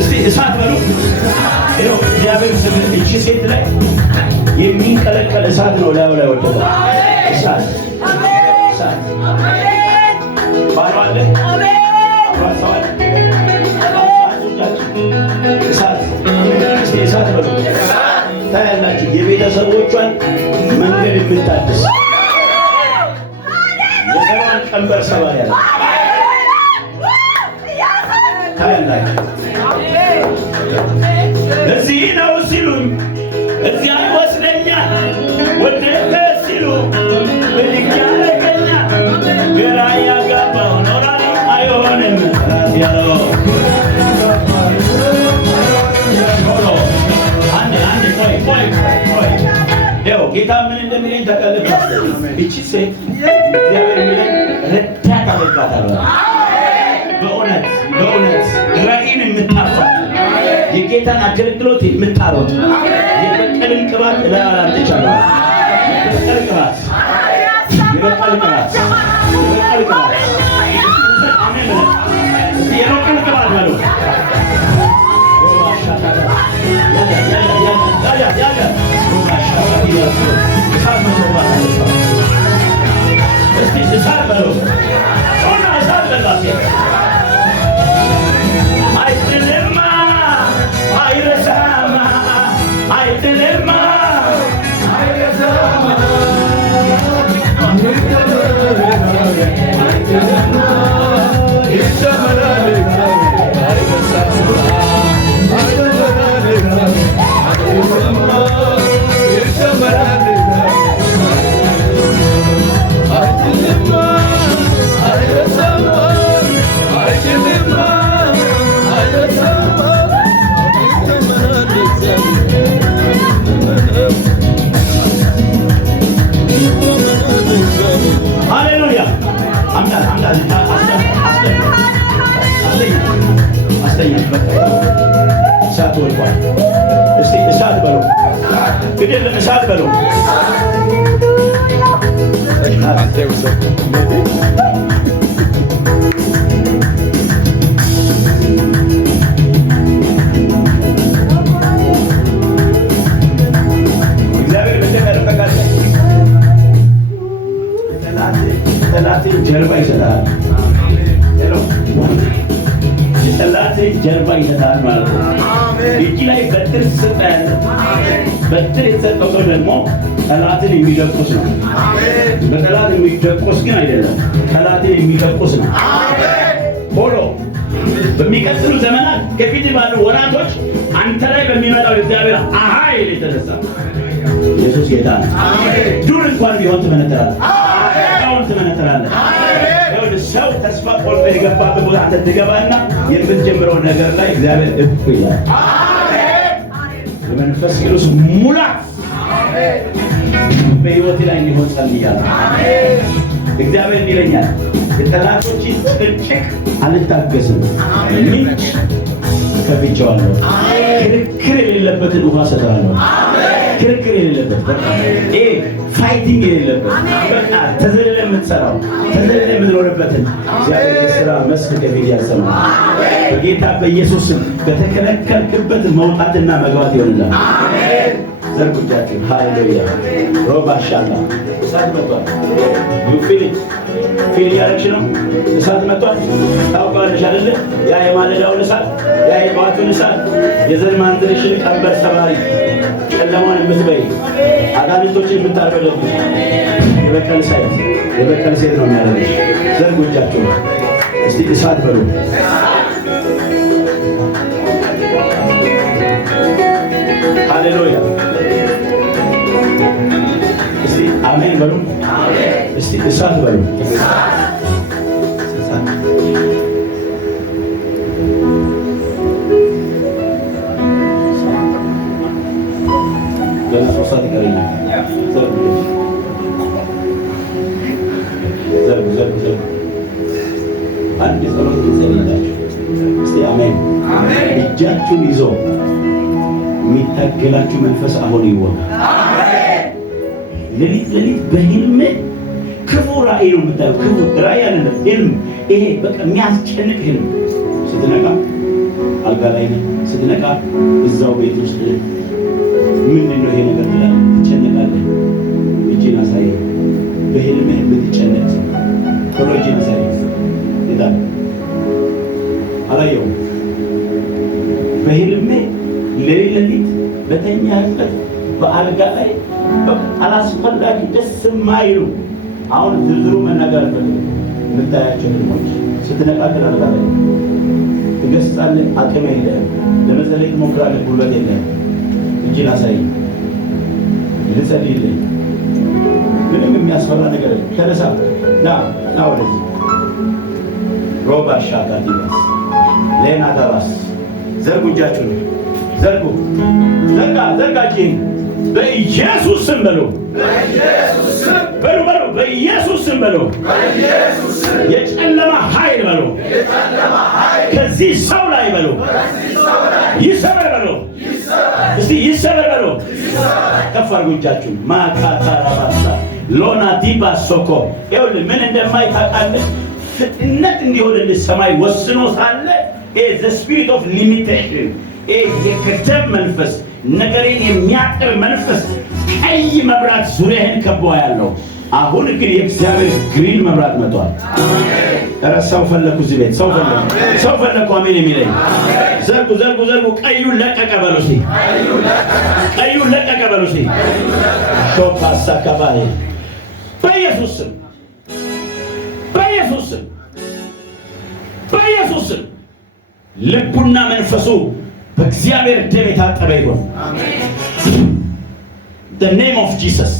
እስቲ እሳት በሉ። እግዚአብሔር እቺ ሴት ላይ የሚንቀለቀል እሳት ነው ላዩ ላይ ወደቀ። እሳት ባሏ አለ አብራሰዋል። እሳት በሉ። ታያላችሁ የቤተሰቦቿን መንገድ የምታድስ የዘሯን ቀንበር ሰባሪ ያለ ታያላችሁ። እዚህ ነው ሲሉኝ እዚያ ይወስደኛል፣ ወደቀ ሲሉ ብድግ ያደርገኛል። ግራ ያጋባው ኖራለሁ አይሆንም ራስ ያለው ጌታ ምን እንደሚለኝ ተቀልጣለሁ። እቺ ሴት እግዚአብሔር የሚለኝ ረዳት አደርጋታለሁ። በእውነት ራእይን የምታፋት የጌታን አገልግሎት የምታሮጥ የበቀልን ቅባት ለአላንተቻለሁ። የበቀል ቅባት ጀርባ ይሰጣል። ጀርባ ይሰጣል ማለት ነው። እጅ ላይ በትር ይሰጣል። በትር የተሰጠው ሰው ደግሞ ጠላትን የሚደቁስ ነው። በጠላት የሚደቁስ ግን አይደለም፣ ጠላትን የሚደቁስ ነው። ሆሎ በሚቀጥሉ ዘመናት ከፊት ባሉ ወራቶች አንተ ላይ በሚመጣው እግዚአብሔር ኃይል የተነሳ ኢየሱስ ጌታ ነው። ዱር እንኳን ቢሆን ትመነጥራለህ፣ አሁን ትመነጥራለህ። ሰው ተስፋ ቆርጦ የገባበት ቦታ አንተ ትገባና የምትጀምረው ነገር ላይ እግዚአብሔር እፍ ይላል። በመንፈስ ቅዱስ ሙላት በሕይወት ላይ እንዲሆን ጸልያለሁ። እግዚአብሔር ይለኛል የጠላቶችን ጭቅጭቅ አልታገስም፣ ምንጭ ከፍቼዋለሁ። ክርክር የሌለበትን ውሃ ሰጥሃለሁ። ክርክር የሌለበት ይሄ ፋይቲንግ የሌለበት በቃ ተዘለለ የምትሰራው ተዘለለ የምትኖርበትን እግዚአብሔር የሥራ መስክ ከፊት ያሰማል። በጌታ በኢየሱስም በተከለከልክበት መውጣትና መግባት ይሆንላል። ዘርጉጃችሁ ሃሌሉያ ሮባሻላ እሳት መጥቷል። ፊል እያደረግሽ ነው። እሳት መጥቷል። ታውቃለሽ አይደለ? ያ የማለዳውን እሳት፣ ያ የጠዋቱን እሳት፣ የዘር ማንዘርሽን ቀንበር ሰባሪ፣ ጨለማን የምትበይ፣ አጋንንቶችን የምታርበለብሽ የበቀል ሴት ነው የሚያደርግሽ። ዘርጉጃችሁ እስቲ እሳት በሉ። ሃሌሉያ እስቲ አሜን በሉ። እስቲ እሳት በሉ። ገና ሶስት ይቀረኛል። ዘርጉ አንድ ጸሎት ይጸልያላችሁ። እስቲ አሜን። እጃችሁን ይዞ የሚታገላችሁ መንፈስ አሁን ይወጋ። ሌሊት በህልም ክፉ ራእይ ነው የምታየው። ክፉ ራእይ አይደለም ህልም። ይሄ በቃ የሚያስጨንቅ ህልም። ስትነቃ አልጋ ላይ ነህ። ስትነቃ እዛው ቤት ውስጥ ምንድን ነው ይሄ ነገር ትላለህ፣ ትጨነቃለህ። እጅን አሳየህ። በህልምህ የምትጨነቅ ሰው ቶሎ እጅን አሳየህ። ይላል አላየውም። በህልምህ ሌሊት በተኛህበት በአልጋ ላይ አላስፈላጊ ደስ የማይሉ አሁን ዝርዝሩ መናገር አልፈልግም። የምታያቸው ህልሞች ስትነቃ ግን አልጋ ላይ ትገስጻለህ። አቅም የለህም። ለመጸለይ ትሞክራለህ። ጉልበት የለህም። እጅን አሳየኝ ልጸልይልህ። ምንም የሚያስፈራ ነገር የለም። ተነሳ፣ ና ወደዚህ ሮባሻ ጋዲባስ ሌና ታባስ ዘርጉ፣ እጃችሁን ዘርጉ። ዘርጋችን በኢየሱስ ስም በሉ። በኢየሱስ ስም በሉ። የጨለማ ኃይል በሉ ከዚህ ሰው ላይ በሉ ይሰበር በሉ። እስቲ ይሰበር በሉ። ከፍ አድርጉ እጃችሁን። ማካታራባሳ ሎና ዲባ ሶኮ ይኸውልህ ምን እንደማይታወቅ ፍጥነት እንዲሆንልህ ሰማይ ወስኖ ሳለ the spirit of limitation የገደብ መንፈስ ነገሬን የሚያጥር መንፈስ ቀይ መብራት ዙሪያህን ከቦ ያለው አሁን ግን የእግዚአብሔር ግሪን መብራት መጥቷል። ሰው ፈለኩ እዚህ ቤት ሰው ፈለኩ አሜን የሚለኝ ዘርጉ ቀዩን ለቀቀ በሉ እስኪ ቀዩን ለቀቀ በሉ እስኪ ሾፓሳ ከባይ በኢየሱስ ስም ልቡና መንፈሱ በእግዚአብሔር ደም የታጠበ ይሁን። the name of Jesus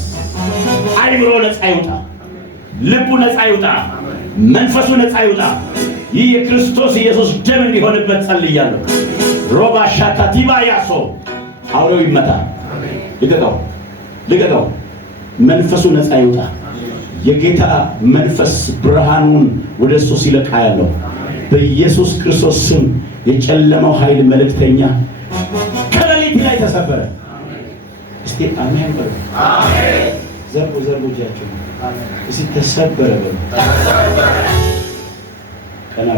አይምሮ ነፃ ይውጣ፣ ልቡ ነፃ ይውጣ፣ መንፈሱ ነፃ ይውጣ። ይህ የክርስቶስ ኢየሱስ ደም እንዲሆንበት ጸልያለሁ። ሮባ ሻታቲባ ያሶ አውሬው ይመታ። ልቀቀው። መንፈሱ ነፃ ይውጣ። የጌታ መንፈስ ብርሃኑን ወደ እሱ ሲለቃ ያለው በኢየሱስ ክርስቶስ ስም የጨለመው ኃይል መልእክተኛ ከሌሊት ላይ ተሰበረ። እስቲ አሜን በሉ። አሜን። ዘርጉ እጃችሁ። እስቲ ተሰበረ በሉ። ቀና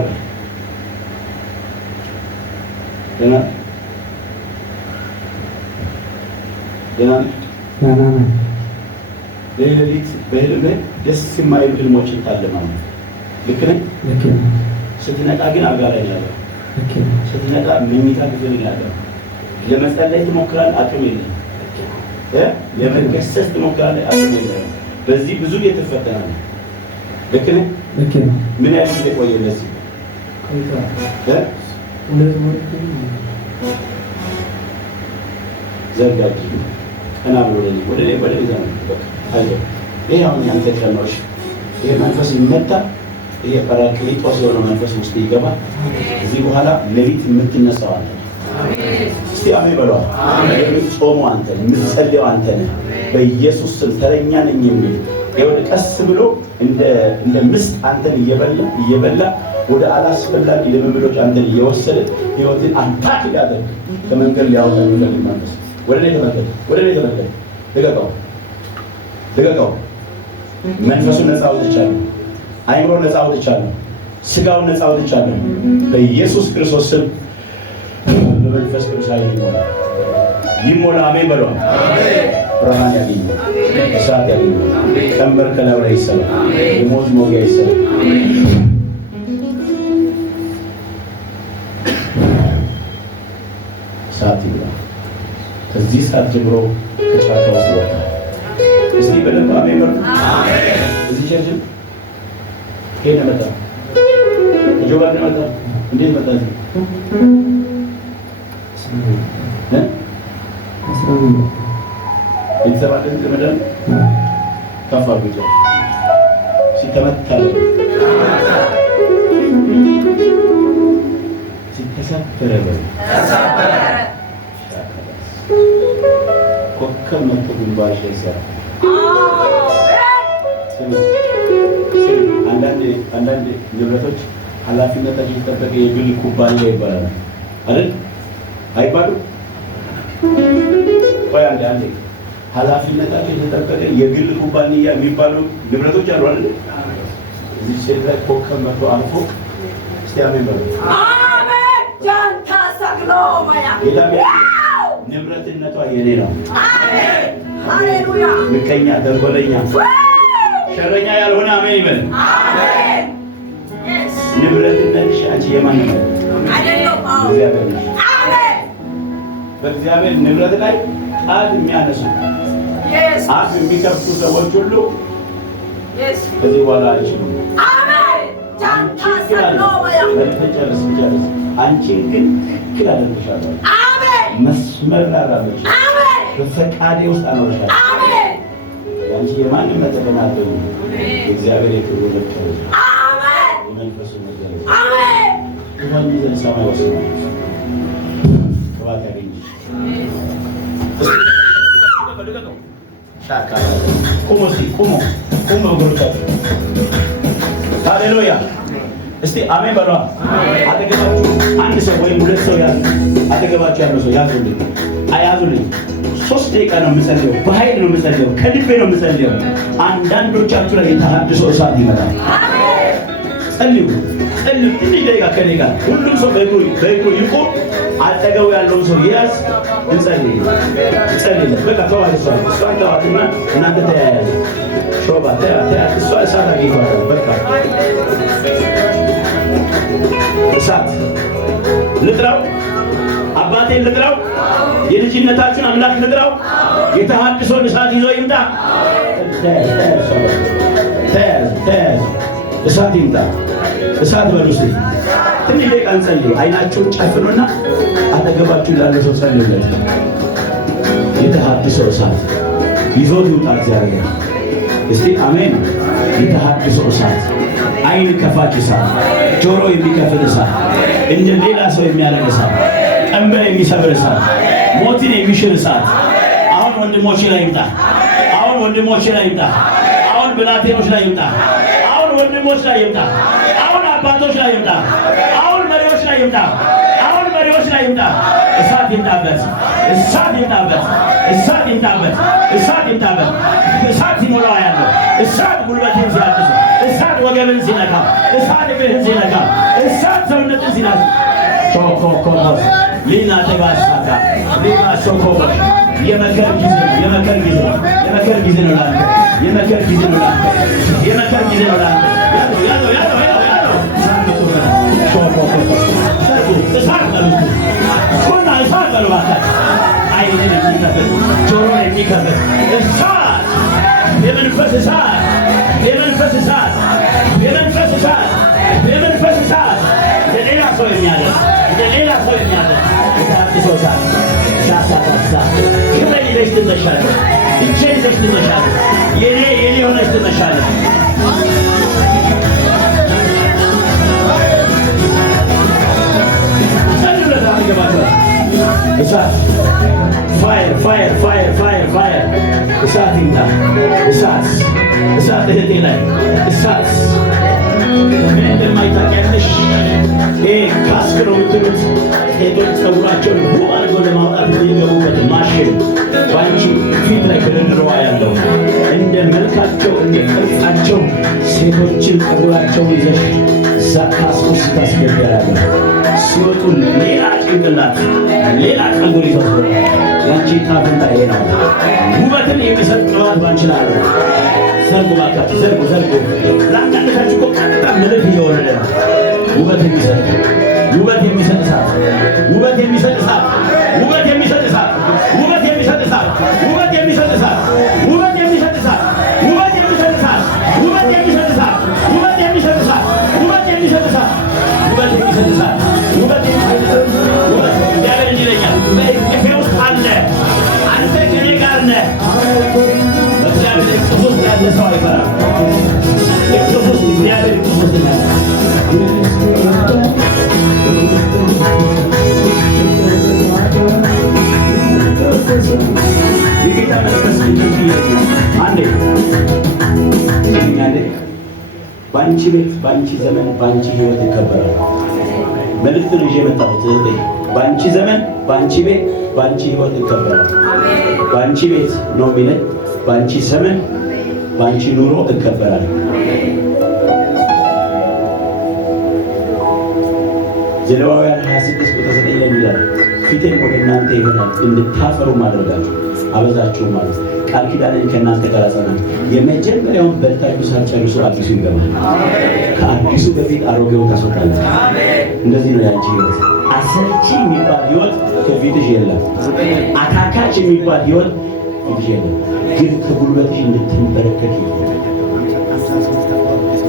ሌሊት በህልም ደስ የማይሉ ህልሞችን ታለማለህ። ልክ ነህ? ስትነቃ ግን አልጋ ላይ ያለው ስትነቃ መኝታ ክፍል ያለው ለመጸለይ ትሞክራለህ፣ አቅም የለም። ለመገሰጽ ትሞክራለህ፣ አቅም የለም። በዚህ ብዙ የተፈተናል። ልክ ነህ? ምን ያህል ጊዜ ቆየ እንደዚህ? ዘርጋጅ ቀና ብሎ ወደ ሌላ አይዞህ። ይሄ አሁን ያንተ ቀኖች ይሄ መንፈስ ይመታ። ይሄ ጰራቅሊጦስ የሆነው መንፈስ ውስጥ ይገባል። እዚህ በኋላ ሌሊት የምትነሳው አንተ ነህ። እስቲ አሜን በለው። የምትጾሙ አንተ ነህ፣ የምትጸልየው አንተ ነህ። በኢየሱስ ስም ተረኛ ነኝ የሚል ይኸውልህ ቀስ ብሎ እንደ ምስጥ አንተን እየበላ ወደ አላስፈላጊ ልምምዶች አንተን እየወሰደ ህይወትን አታክ ያደርግ ከመንገድ ሊያወጣ የሚፈልግ መንፈስ ወደ ላይ ተመልከት። ልቀቀው። መንፈሱን ነፃ አውጥቻለሁ። አይምሮ ነፃ አውጥቻለሁ። ስጋውን ነፃ አውጥቻለሁ። በኢየሱስ ክርስቶስ ስም በመንፈስ ቅዱስ ኃይል ይሞላ። አሜን በሉ። ብርሃን ያገኝ፣ እሳት ያገኝ፣ ቀንበር ከላዩ ላይ ይሰበር፣ የሞት መውጊያ ይሰበር። እሳት ይብላ። ከዚህ ሰዓት ጀምሮ ከጫካ ውስጥ ወጣ። እስቲ በደንብ አሜን በሉ። እዚህ ቸርች ሄደ መጣ። ከጆባን መጣ። እንዴት መጣ? ቤተሰብ አለ ዘመዳን ከፋ ብቻ ሲተመታለ ሲተሰበረ ኮከብ መጥቶ ግንባርሽ ላይ ሰራ። አንዳንድ ንብረቶች ኃላፊነታቸው የተጠበቀ የግል ኩባንያ ይባላል አይደል? አይባሉም? ቆይ አንዴ ኃላፊነታቸው የተጠበቀ የግል ኩባንያ የሚባሉ ንብረቶች አሉ አይደል? እዚህ ሴት ላይ ኮከብ መጥቶ አልፎ እስቲ አሜን በሉ። አሜን። ጃንታ ሰግሎ ማያ ንብረትነቷ የኔ ነው። አሜን ሃሌሉያ። ምቀኛ፣ ተንኮለኛ፣ ሸረኛ ያልሆነ አሜን ይበል። አሜን። ንብረትነትሽ አንቺ የማን ነው? አይደለም። እግዚአብሔር ነው። አሜን። በእግዚአብሔር ንብረት ላይ ጣት የሚያነሱ አፍ የሚከፍቱ ሰዎች ሁሉ ከዚህ በኋላ አይችሉም። አሜን። ጃንታ ሰግሎ ማያ ጨርስ። አንቺን ግን ትክክል አደረግሻለሁ። መስመር ላራለች። አሜን። በፈቃዴ ውስጥ አኖርሻለሁ። አሜን። ያንቺ የማንም መጠቀም አትሆንም። እግዚአብሔር የክብሩ ለክተው። አሜን። የመንፈሱ ነገር። አሜን። ሁሉ ዘን ሰማይ ወሰነ ከባት ያገኝ። ቁሞ ጉርቀት ሃሌሉያ። እስቲ አሜን በሏ። አጠገባችሁ አንድ ሰው ወይም ሁለት ሰው ያዙ። አጠገባችሁ ያለው ሰው ያዙልኝ። 3 ደቂቃ ነው የምጸልየው። በኃይል ነው የምጸልየው። ከልቤ ነው የምጸልየው። አንዳንዶቻችሁ ላይ የተሐድሶ እሳት ይመጣል። ጸልዩ። ትንሽ ደቂቃ ከኔ ጋር ሁሉም ሰው በእግሩ ይቆም። አጠገቡ ያለውን ሰው ይያዝ። እንጸልይ። በቃ ተዋት። እሷን ተዋትና እናንተ ተያያዙ። ሾባ ተያት። እሷ እሳት አግኝቷታል። በቃ እሳት ልጥራው። አባቴን ልጥራው። የልጅነታችሁን አምላክ ልጥራው። የተሐድሶን እሳት ይዞ ይምጣ። ተያዙ። እሳት ይምጣ። እሳት በሉስ። ትንሽ ደቂቃ እንጸልይ። አይናችሁን ጨፍኑና አጠገባችሁ ላለ ሰው ጸልዩለት። የተሐድሶ እሳት ይዞት ይውጣ እግዚአብሔር። እስቲ አሜን። የተሐድሶ እሳት፣ አይን ከፋች እሳት፣ ጆሮ የሚከፍል እሳት፣ እንደ ሌላ ሰው የሚያደርግ እሳት፣ ቀንበር የሚሰብር እሳት፣ ሞትን የሚሽር እሳት አሁን ወንድሞቼ ላይ ይምጣ። አሁን ወንድሞቼ ላይ ይምጣ። አሁን ብላቴኖች ላይ ይምጣ። አሁን ወንድሞች ላይ ይምጣ። አሁን አባቶች ላይ ይምጣ። አሁን መሪዎች ላይ ይምጣ። አሁን መሪዎች ላይ ይምጣ። እሳት ይምጣበት። እሳት ይምጣበት። እሳት ይምጣበት። እሳት ይምጣበት። እሳት ይሞላው ያለው እሳት ጉልበትን ሲያድስ፣ እሳት ወገብን ሲነካ፣ እሳት እግርህን ሲነካ፣ እሳት ሰውነትን ሲናስ ቾኮኮስ ሊና ተባሳካ ሊና ሾኮቦሽ የመከር ጊዜ ነው። የመከር ጊዜ ነው ላንተ። የመከር ጊዜ ነው ላንተ። የመከር ጊዜ ነው ላንተ። ያለው ሾኮኮስ እሳት በሉት። ሁና እሳት በሉት። አይንን የሚከፍል ጆሮን የሚከፍል እሳት፣ የመንፈስ እሳት፣ የመንፈስ እሳት፣ የመንፈስ እሳት፣ የመንፈስ እሳት ለሌላ ሰው የሚያደርግ ለሌላ ሰው የሚያደርግ የተሐድሶ እሳት ሻሳታሳ ክብሬን ይዘሽ ትነሻለሽ። እጄን ይዘሽ ትነሻለሽ። የኔ ሆነሽ ትነሻለሽ። እሳት ፋየር እሳት ይምጣ። እሳት እህቴ ላይ እሳት እንደማይታወቅሽ ካስክ ነው የምትሉት ሴቶች ፀጉራቸውን ውብ አድርገው ለማውጣት የሚገቡበት ማሽን ባንቺ ፊት ላይ ተደርድሮ ያለው እንደ መልካቸው እንደ ቅርጻቸው ሴቶችን ፀጉራቸውን ይዘሽ እዛ ካስክ ውስጥ ታስገደራለሽ። ሲወጡ ሌላ ጭንቅላት ሌላ ፀጉር ይዘው ያንቺ ታፍንታ ይሄ ነው። ውበትን የሚሰጥ ቅባት ባንቺ ላይ አለ። ዘርጉ ባካችሁ፣ ዘርጉ። ለአንዳንዶቻችሁ እኮ ቀጥታ ምልክ እየወረደ ነው። ውበት የሚሰጥ እሳት፣ ውበት የሚሰጥ እሳት፣ ውበት የሚሰጥ እሳት፣ ውበት የሚሰጥ እሳት፣ ውበት የሚሰጥ እሳት፣ ውበት የሚሰጥ እሳት፣ ውበት የሚሰጥ እሳት፣ ውበት የሚሰጥ እሳት፣ ውበት የሚሰጥ እሳት፣ ውበት የሚሰጥ እሳት፣ ውበት የሚሰጥ እሳት፣ ውበት የሚሰጥ እሳት፣ ውበት እግዚአብሔር እንዲህ ይለኛል፣ በእቅፌ ውስጥ አለ። አንተ ከእኔ ጋር ነህ። በእግዚአብሔር እቅፍ ውስጥ ያለ ሰው አይፈራም። እቅፍ ውስጥ እግዚአብሔር እቅፍ ውስጥ ነው። የጌታ መንፈስ አንዴ በአንቺ ቤት፣ በአንቺ ዘመን፣ በአንቺ ህይወት ይከበራል። መልእክት ነው ይዤ የመጣሁት እህቴ። በአንቺ ዘመን፣ በአንቺ ቤት፣ በአንቺ ህይወት ይከበራል። በአንቺ ቤት ነው የሚለኝ። በአንቺ ዘመን፣ በአንቺ ኑሮ ይከበራል። ዘሌዋውያን 26 ቁጥር 9 ላይ ይላል፣ ፊቴም ወደ እናንተ ይሆናል እንድታፈሩ ማድረጋችሁ አበዛችሁ ማለት ቃል ኪዳኔን ከእናንተ ጋር አጸናለሁ። የመጀመሪያውን በልታችሁ ሳትጨርሱ አዲሱ ይገባል። ከአዲሱ በፊት አሮጌውን ታስወጣላችሁ። እንደዚህ ነው ያንቺ ህይወት። አሰልቺ የሚባል ህይወት ከፊትሽ የለም። አካካች የሚባል ህይወት ፊትሽ የለም። ግን ከጉልበትሽ እንድትንበረከክ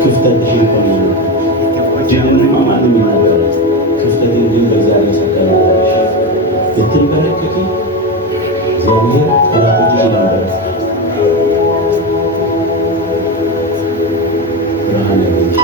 ክፍተትሽ ይቆም ነው። ጀነንማ ማንም ይናገራል። ክፍተትን ግን በእግዚአብሔር ሰጠናለሽ። ብትንበረከኪ እግዚአብሔር ጠላቶችሽ ይናገራል። ብርሃን ያለሽ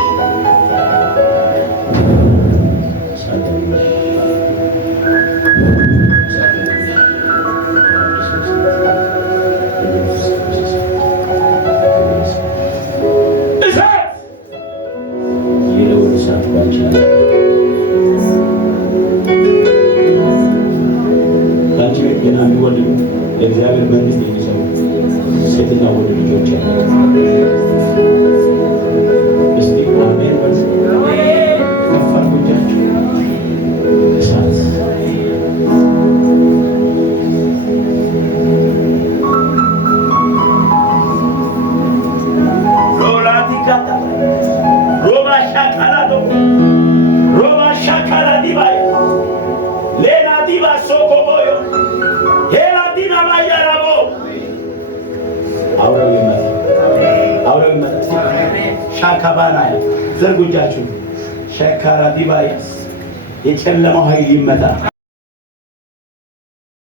ለእግዚአብሔር መንግስት የሚሰሩ ሴትና ወንድ ልጆች አሉ። እስቲ አሜን በሉ። ከፍ አድርጉ እሳት ሻካባና ዘርጉጃችሁ ሸካራ ዲባይስ የጨለማው ኃይል ይመታ።